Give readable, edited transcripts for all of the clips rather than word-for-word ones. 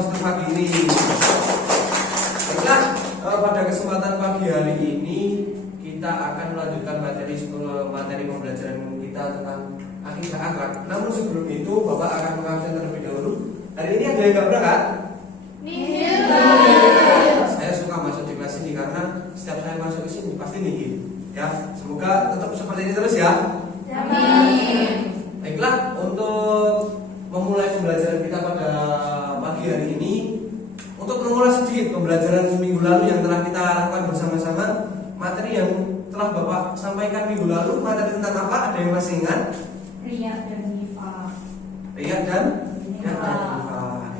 semester pagi ini. Baiklah, pada kesempatan pagi hari ini kita akan melanjutkan materi pembelajaran kita tentang akidah akhlak. Namun sebelum itu Bapak akan mengabsen terlebih dahulu. Hari ini ada yang nggak berangkat? Saya suka masuk di kelas ini karena setiap saya masuk ke sini pasti nihil. Ya, semoga tetap seperti ini terus ya. Amin. Baiklah, untuk memulai pembelajaran kita pada pagi hari ini, untuk mengulas sedikit pembelajaran minggu lalu yang telah kita lakukan bersama-sama, materi yang telah Bapak sampaikan minggu lalu, materi tentang apa? Ada yang masih ingat? Riya dan Nifa. Riya dan Nifa.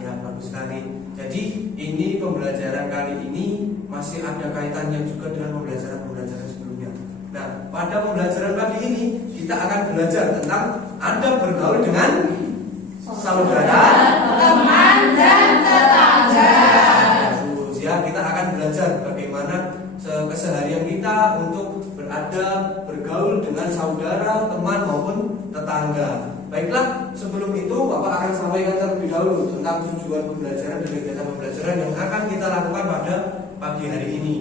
Ya, bagus sekali. Jadi ini pembelajaran kali ini masih ada kaitannya juga dengan pembelajaran sebelumnya. Nah, pada pembelajaran pagi ini kita akan belajar tentang adab bergaul dengan saudara, teman, dan tetangga. Bagus ya, kita akan belajar bagaimana keseharian kita untuk beradab, bergaul dengan saudara, teman maupun tetangga. Baiklah, sebelum itu Bapak akan sampaikan terlebih dahulu tentang tujuan pembelajaran dan kegiatan pembelajaran yang akan kita lakukan pada pagi hari ini.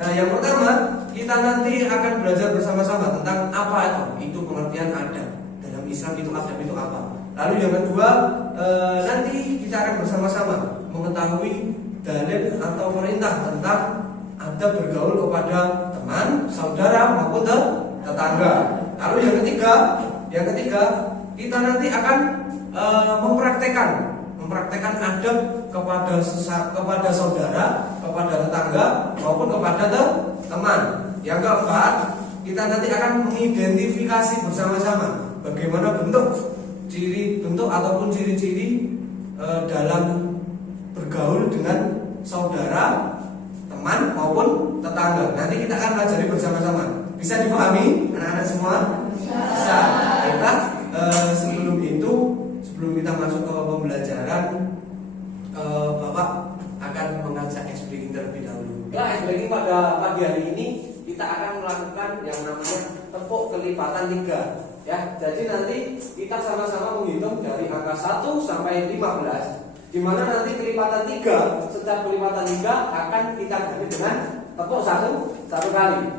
Nah, yang pertama, kita nanti akan belajar bersama-sama tentang apa itu pengertian adab. Dalam Islam itu adab itu apa? Lalu yang kedua, nanti kita akan bersama-sama mengetahui dalil atau perintah tentang adab bergaul kepada teman, saudara maupun tetangga. Lalu yang ketiga, kita nanti akan mempraktekkan adab kepada saudara, kepada tetangga maupun kepada teman. Yang keempat, kita nanti akan mengidentifikasi bersama-sama bagaimana bentuk ataupun ciri-ciri dalam bergaul dengan saudara, teman maupun tetangga. Nanti kita akan pelajari bersama-sama. Bisa dipahami anak-anak semua? Bisa. Baiklah, sebelum kita masuk ke pembelajaran, Bapak akan mengajak ice breaking terlebih dahulu. Ice breaking pada pagi hari ini kita akan melakukan yang namanya tepuk kelipatan 3. Ya, jadi nanti kita sama-sama menghitung dari angka 1 sampai 15. Di mana nanti kelipatan 3, setiap kelipatan 3 akan kita ganti dengan tepuk satu kali.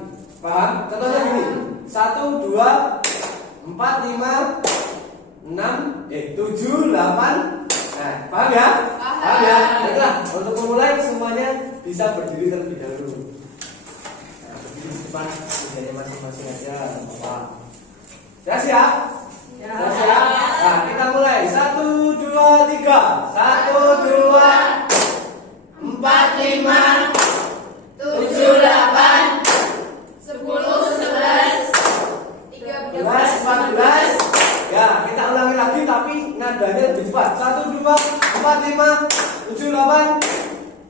Paham? Contohnya gini. 1, 2, 4, 5, 6, 7, 8. Nah, paham ya? Paham ya? Baiklah, untuk memulai semuanya bisa berdiri terlebih dahulu. Nah, berdiri di depan meja masing-masing aja, Bapak. Siap? Siap? Nah, kita mulai. 1, 2, 3. 1, 2, 4, 5, 7, 8, 10, 11, 12, 14. Ya, kita ulangi lagi tapi nadanya lebih cepat. 1, 2, 4, 5, 7, 8.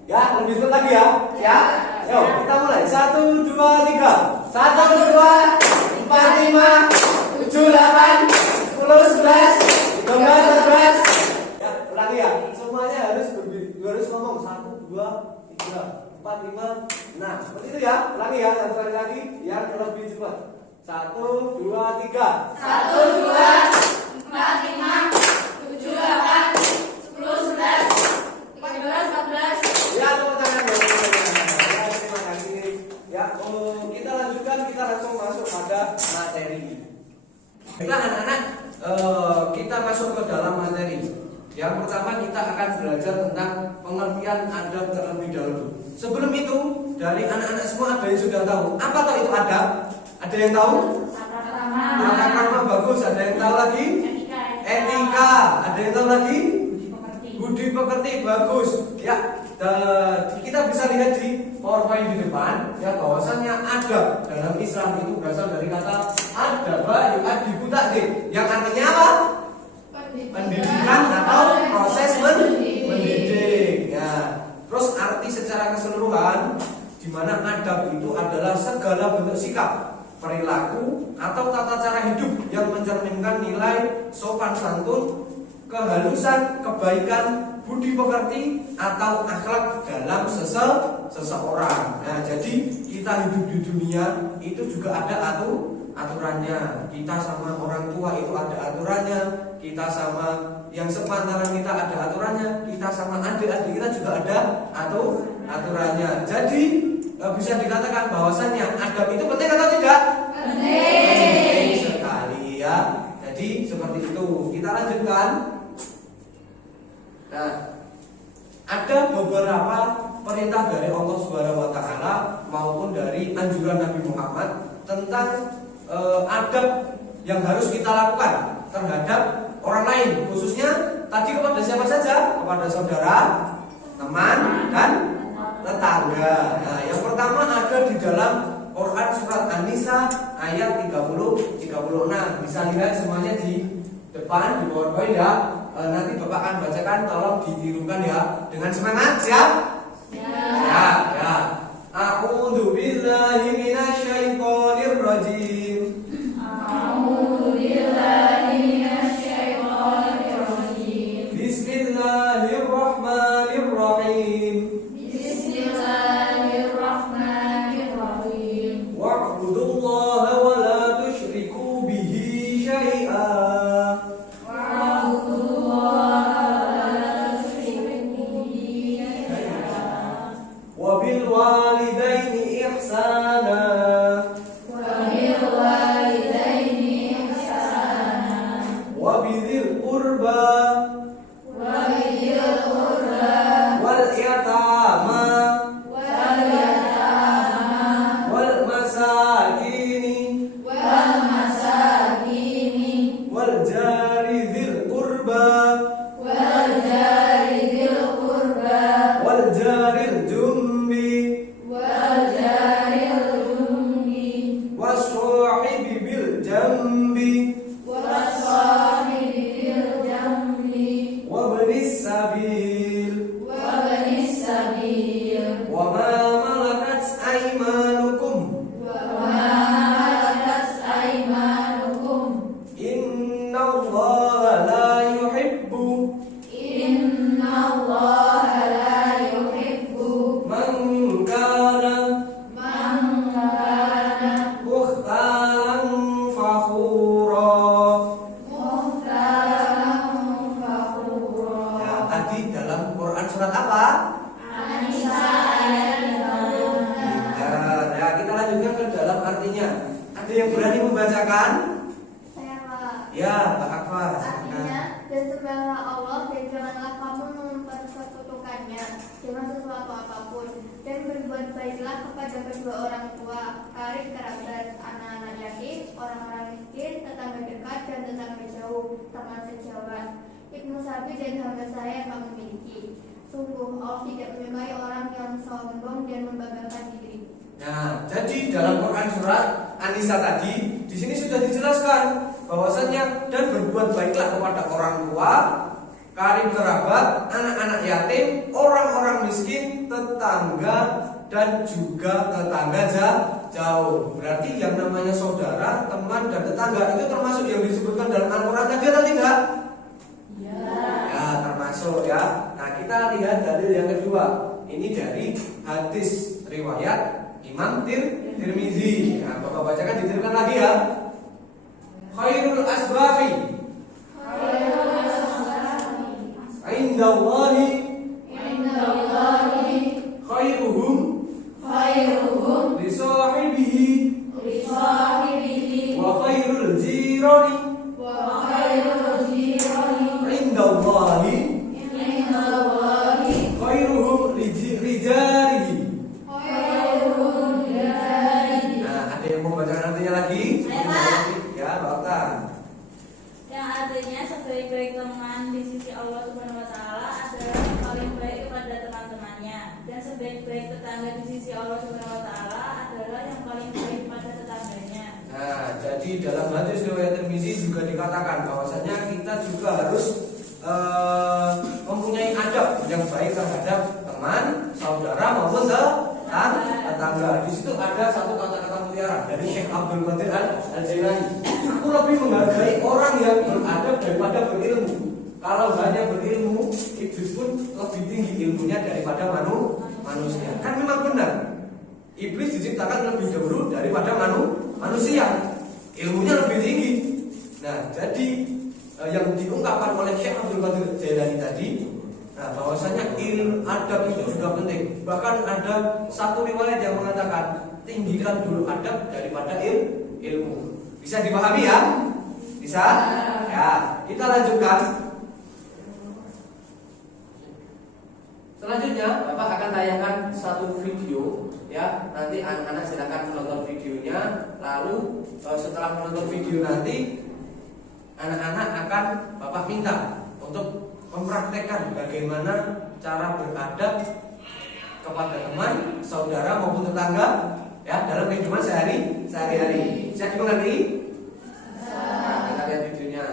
Ya, lebih cepat lagi ya. Siap? Yuk, kita mulai. 1, 2, 3. 1, 2, 4, 5, 7, 8, 10, 11, 12, 13. Ya, ulangi ya. Semuanya harus ngomong 1, 2, 3, 4, 5, 6. Seperti itu ya. Ulangi ya, satu kali lagi yang lebih cepat. 1, 2, 3. 1, 2, 4, 5, 7, 8, 10, 11, 13, 14. Ya, tepuk tangan dong. Ya, terima kasih. Ya, kita lanjutkan, kita langsung masuk pada materi. Baiklah anak-anak, kita masuk ke dalam materi. Yang pertama kita akan belajar tentang pengertian adab terlebih dahulu. Sebelum itu, dari anak-anak semua ada yang sudah tahu apa toh itu adab? Ada yang tahu? Tata krama bagus. Ada yang tahu lagi? Etika. Ada yang tahu lagi? Budi pekerti bagus. Ya, kita bisa lihat di PowerPoint di depan ya bahwasannya adab dalam Islam itu berasal dari kata adaba yu'adibu ta'dib, yang artinya apa? Pendidikan atau proses mendidik. Ya. Terus arti secara keseluruhan di mana adab itu adalah segala bentuk sikap, perilaku atau tata cara hidup yang mencerminkan nilai sopan santun, kehalusan, kebaikan, budi pekerti atau akhlak dalam seseorang. Nah, jadi kita hidup di dunia itu juga ada aturannya. Kita sama orang tua itu ada aturannya. Kita sama yang sepantaran kita ada aturannya, kita sama adik-adik kita juga ada aturannya. Jadi bisa dikatakan bahwasannya adab itu penting atau tidak? Penting sekali ya. Jadi seperti itu. Kita lanjutkan. Nah, ada beberapa perintah dari Allah Subhanahu wa taala maupun dari anjuran Nabi Muhammad tentang adab yang harus kita lakukan terhadap orang lain, khususnya tadi kepada siapa saja? Kepada saudara, teman, dan tetangga. Nah, yang pertama ada di dalam Quran surat An-Nisa ayat 30-36. Bisa lihat semuanya di depan, di PowerPoint ya. Nanti Bapak akan bacakan, tolong ditirukan ya dengan semangat. Siap? Ya. A'udzu billahi minasyaitonir rajim. A'udzu billahi minasyaitonir rajim. Bismillahirrahmanirrahim. Bismillahirrahmanirrahim. Wa'budullaha wa la tusyriku bihi syai'a. Wabil walidaini ihsana. Wabidil qurba wal yatama wal masakini wal jari dzil qurba wal jaril jumbi was-sahibi bil jambi wabnis sabil wa ma malakat aymanukum innallaha la yuhibbu man kana mukhtalan fakhura. Nah, tadi dalam Quran surat apa? Nah, kita lanjutkan ke dalam artinya. Ada yang berani membacakan? Ya, Pak Akbar. Artinya, dan sembahlah Allah dan janganlah kamu mempersekutukannya dengan sesuatu apapun, dan berbuat baiklah kepada kedua orang tua, karib kerabat, anak-anak yatim, orang-orang miskin, tetangga dekat dan tetangga jauh, teman sejawat, ibnu sabi dan hamba saya yang kamu miliki. Sungguh Allah tidak menyukai orang yang sombong dan membanggakan diri. Nah, jadi dalam Quran surat An-Nisa tadi di sini sudah dijelaskan bahwasannya dan berbuat baiklah kepada orang tua, karib kerabat, anak-anak yatim, orang-orang miskin, tetangga dan juga tetangga jauh. Berarti yang namanya saudara, teman dan tetangga itu termasuk yang disebutkan dalam Al-Quran tadi atau tidak? Ya, termasuk ya. Nah, kita lihat dalil yang kedua. Ini dari hadis riwayat Imam Tirmizi. Nah, Bapak bacakan, ditirukan lagi ya. Khairul asbahi indallahi khairuhum li sahibihi wa khairul jirani indallahi khairuhum li jarihi. Nah, ada yang mau bacakan artinya lagi? Ya, Bapak. Yang artinya sebaik-baik teman di sisi Allah Subhanahu wa taala adalah yang paling baik kepada teman-temannya, dan sebaik-baik tetangga di sisi Allah Subhanahu wa taala adalah yang paling baik kepada tetangganya. Nah, jadi dalam hadis riwayat Tirmizi juga dikatakan bahwasanya kita juga harus mempunyai adab yang baik terhadap teman, saudara maupun tetangga. Di situ ada satu kata-kata mutiara dari Syekh Abdul Qadir Al-Jailani. Aku lebih menghargai orang yang beradab daripada berilmu. Kalau hanya berilmu, iblis pun lebih tinggi ilmunya daripada manusia. Kan memang benar. Iblis diciptakan lebih dahulu daripada manusia. Ilmunya lebih tinggi. Nah, jadi yang diungkapkan oleh Syekh Abdul Qadir Jailani tadi. Nah, bahwasanya ilmu adab itu juga penting. Bahkan ada satu riwayat yang mengatakan tinggikan dulu adab daripada ilmu. Bisa dipahami ya? Bisa? Ya, kita lanjutkan. Selanjutnya, Bapak akan tayangkan satu video ya. Nanti anak-anak silakan menonton videonya. Lalu setelah menonton video nanti anak-anak akan Bapak minta untuk mempraktekkan bagaimana cara beradab kepada teman, saudara maupun tetangga ya dalam kehidupan sehari-hari. Bisa dimengerti? Nah, kita lihat videonya.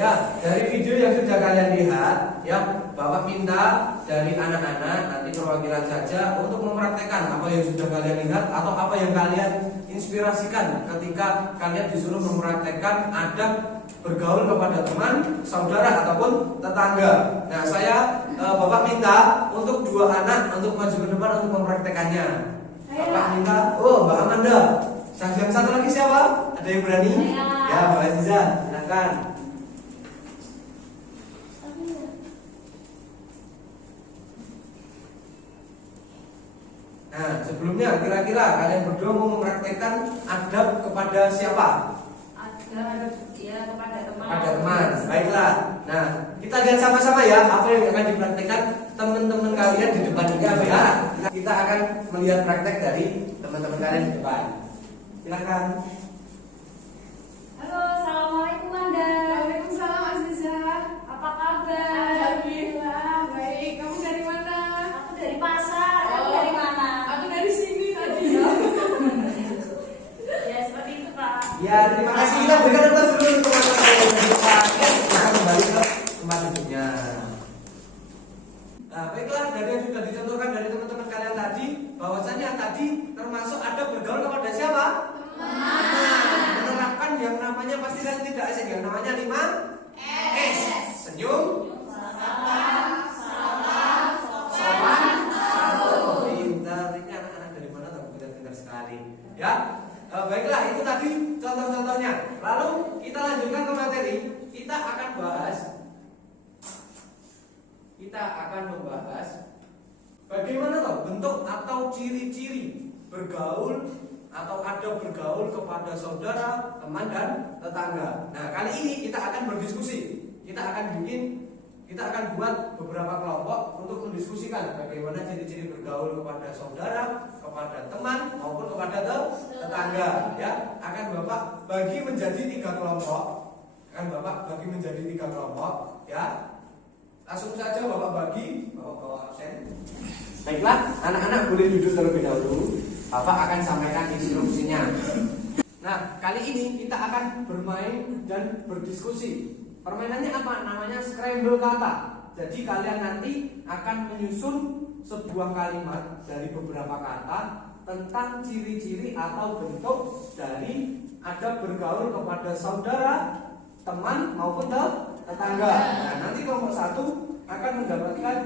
Ya, dari video yang sudah kalian lihat, ya, Bapak minta dari anak-anak nanti perwakilan saja untuk mempraktekkan apa yang sudah kalian lihat atau apa yang kalian inspirasikan ketika kalian disuruh mempraktekkan adab bergaul kepada teman, saudara ataupun tetangga. Nah, saya Bapak minta untuk 2 anak untuk maju ke depan untuk mempraktekannya. Bapak minta, Mbak Amanda. Yang satu lagi siapa? Ada yang berani? Ya, Mbak Aziza, silakan. Nah, sebelumnya kira-kira kalian berdua mau mempraktekkan adab kepada siapa? Adab ya kepada teman. Kepada teman. Baiklah. Nah, kita lihat sama-sama ya apa yang akan dipraktekkan teman-teman kalian di depan ini ya. Kita akan melihat praktek dari teman-teman kalian di depan. Silakan. Halo, assalamualaikum Anda. Waalaikumsalam Aziza. Apa kabar? Alhamdulillah baik. Kamu dari mana? Aku dari pasar. Kamu dari mana? Aku dari sini tadi. Ya seperti itu Pak. Ya, terima kasih. Kita berikan atas dulu teman-teman yang di depan. Ya, kita kembali ke tempat duduknya. Nah, baiklah, dari yang sudah dicontohkan dari teman-teman kalian tadi, bahwasanya tadi termasuk ada bergaul kepada siapa? Teman. Menerapkan yang namanya pasti kan tidak asing, yang namanya 5S. Senyum, sopan, santun. Pintar. Ini anak-anak dari mana tahu pintar-pintar sekali. Ya, baiklah, itu tadi contoh-contohnya. Lalu kita lanjutkan ke materi. Kita akan membahas bagaimana toh bentuk atau ciri-ciri bergaul atau ada bergaul kepada saudara, teman dan tetangga. Nah, kali ini kita akan berdiskusi. Kita akan buat beberapa kelompok untuk mendiskusikan bagaimana ciri-ciri bergaul kepada saudara, kepada teman maupun kepada tetangga. Ya, akan Bapak bagi menjadi 3 kelompok. Ya. Langsung saja Bapak bagi, Bapak bawa absen. Baiklah, anak-anak boleh duduk terlebih dahulu. Bapak akan sampaikan instruksinya. Nah, kali ini kita akan bermain dan berdiskusi. Permainannya apa? Namanya scramble kata. Jadi kalian nanti akan menyusun sebuah kalimat dari beberapa kata tentang ciri-ciri atau bentuk dari adab bergaul kepada saudara, teman maupun tetangga. Nah, nanti kelompok 1 akan mendapatkan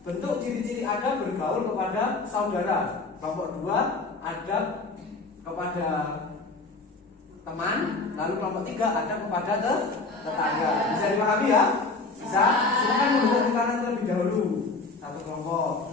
bentuk ciri-ciri adab bergaul kepada saudara. Kelompok 2 adab kepada teman, lalu kelompok 3 adab kepada tetangga. Bisa dipahami ya? Bisa? Silakan menunjuk ke kanan terlebih dahulu. Satu kelompok.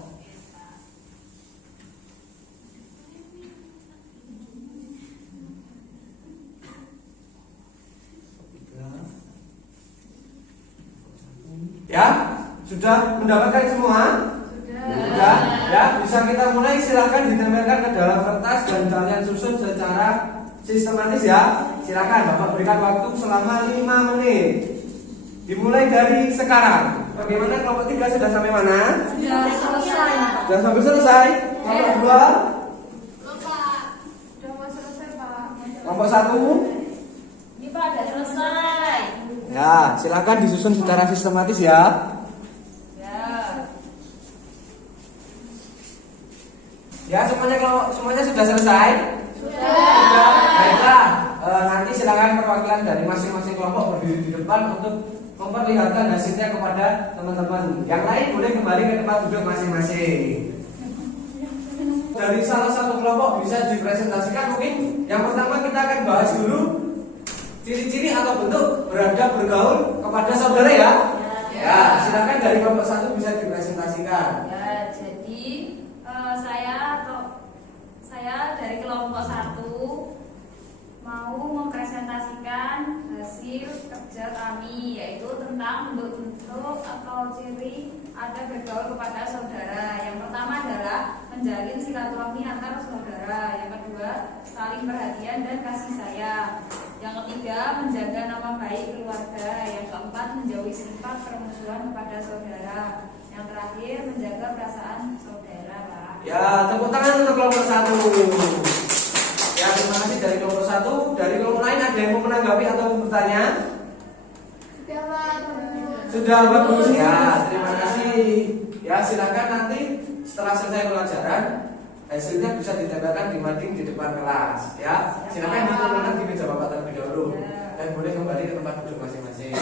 Ya, sudah mendapatkan semua? Sudah. Ya, bisa kita mulai. Silakan ditempelkan ke dalam kertas dan kalian susun secara sistematis ya. Silakan, Bapak berikan waktu selama 5 menit. Dimulai dari sekarang. Bagaimana kelompok 3 sudah sampai mana? Sudah selesai. Sudah sampai selesai. Kelompok 2. Pak, udah mau selesai Pak. Kelompok 1. Ini Pak udah selesai. Ya, silakan disusun secara sistematis ya. Ya. Ya, semuanya sudah selesai? Sudah. Baiklah, nanti silakan perwakilan dari masing-masing kelompok berdiri di depan untuk memperlihatkan hasilnya kepada teman-teman. Yang lain boleh kembali ke tempat duduk masing-masing. Dari salah satu kelompok bisa dipresentasikan mungkin. Yang pertama kita akan bahas dulu ciri-ciri atau bentuk beradab bergaul kepada saudara ya. Ya, silakan dari kelompok 1 bisa dipresentasikan. Ya, jadi saya dari kelompok 1 mau mempresentasikan hasil kerja kami, yaitu tentang bentuk-bentuk atau ciri ada bergaul kepada saudara. Yang pertama adalah menjalin silaturahmi antar saudara. Yang kedua, saling perhatian dan kasih sayang. Yang ketiga, menjaga nama baik keluarga. Yang keempat, menjauhi sifat permusuhan kepada saudara. Yang terakhir, menjaga perasaan saudara, Pak. Ya, tepuk tangan untuk kelompok 1. Ya, terima kasih dari kelompok 1. Dari kelompok lain ada yang mau menanggapi atau bertanya? Sudah bagus ya, terima kasih. Ya, silakan nanti setelah selesai pelajaran hasilnya bisa ditempelkan di mading di depan kelas. Ya, silakan dikumpulkan di meja bapak terlebih dahulu dan boleh kembali ke tempat duduk masing-masing.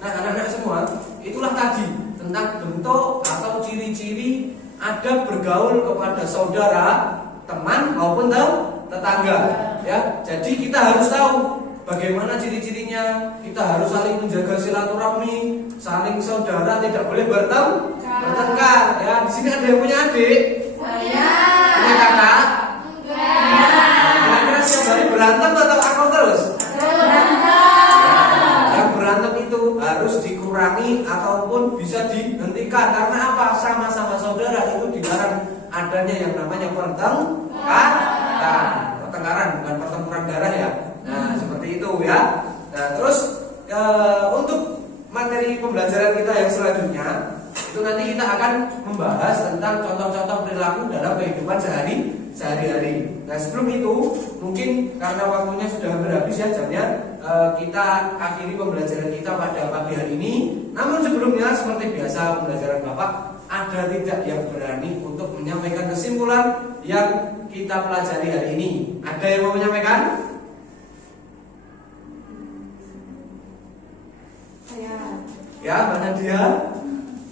Nah, anak-anak semua, itulah tadi tentang bentuk atau ciri-ciri adab bergaul kepada saudara, teman maupun tetangga. Ya, jadi kita harus tahu bagaimana ciri-cirinya. Kita harus saling menjaga silaturahmi, saling saudara, tidak boleh bertengkar. Ya, di sini ada yang punya adik? Saya. Punya kakak? Enggak. Kira-kira setiap hari berantem atau akur terus? Berantem itu harus dikurangi ataupun bisa dihentikan. Karena apa? Sama-sama saudara itu dilarang adanya yang namanya pertengkaran, bukan pertempuran darah ya. Nah, seperti itu ya. Nah, terus untuk materi pembelajaran kita yang selanjutnya itu nanti kita akan membahas tentang contoh-contoh perilaku dalam kehidupan sehari-hari. Nah, sebelum itu mungkin karena waktunya sudah hampir habis ya jamnya, kita akhiri pembelajaran kita pada pagi hari ini. Namun sebelumnya seperti biasa pembelajaran Bapak, ada tidak yang berani untuk menyampaikan kesimpulan yang kita pelajari hari ini? Ada yang mau menyampaikan? Saya. Ya, mana dia?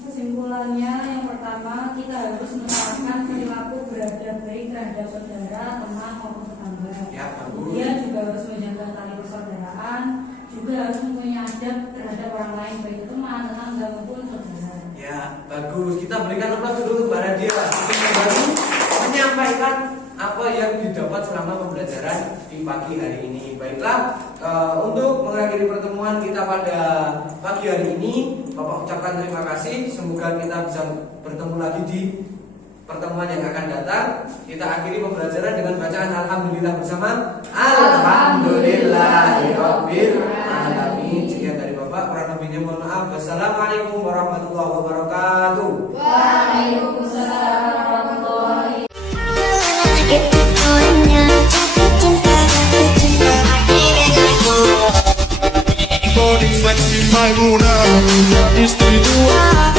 Kesimpulannya yang pertama, kita harus menerapkan perilaku beradab baik terhadap saudara, teman maupun tetangga. Ya, bagus. Kemudian juga harus menjaga tali persaudaraan, juga harus mempunyai adab terhadap orang lain, baik teman, tetangga maupun saudara. Ya, bagus. Kita berikan aplaus dulu untuk Mbak Nadia. Kita baru menyampaikan apa yang didapat selama pembelajaran di pagi hari ini. Baiklah, untuk mengakhiri pertemuan kita pada pagi hari ini, Bapak ucapkan terima kasih. Semoga kita bisa bertemu lagi di pertemuan yang akan datang. Kita akhiri pembelajaran dengan bacaan Alhamdulillah bersama. Alhamdulillahirabbil alamin. Sekian dari Bapak, kurang lebihnya mohon maaf. Wassalamualaikum warahmatullahi wabarakatuh. Waalaikumsalam warahmatullahi Body flexing my Luna, istri dua,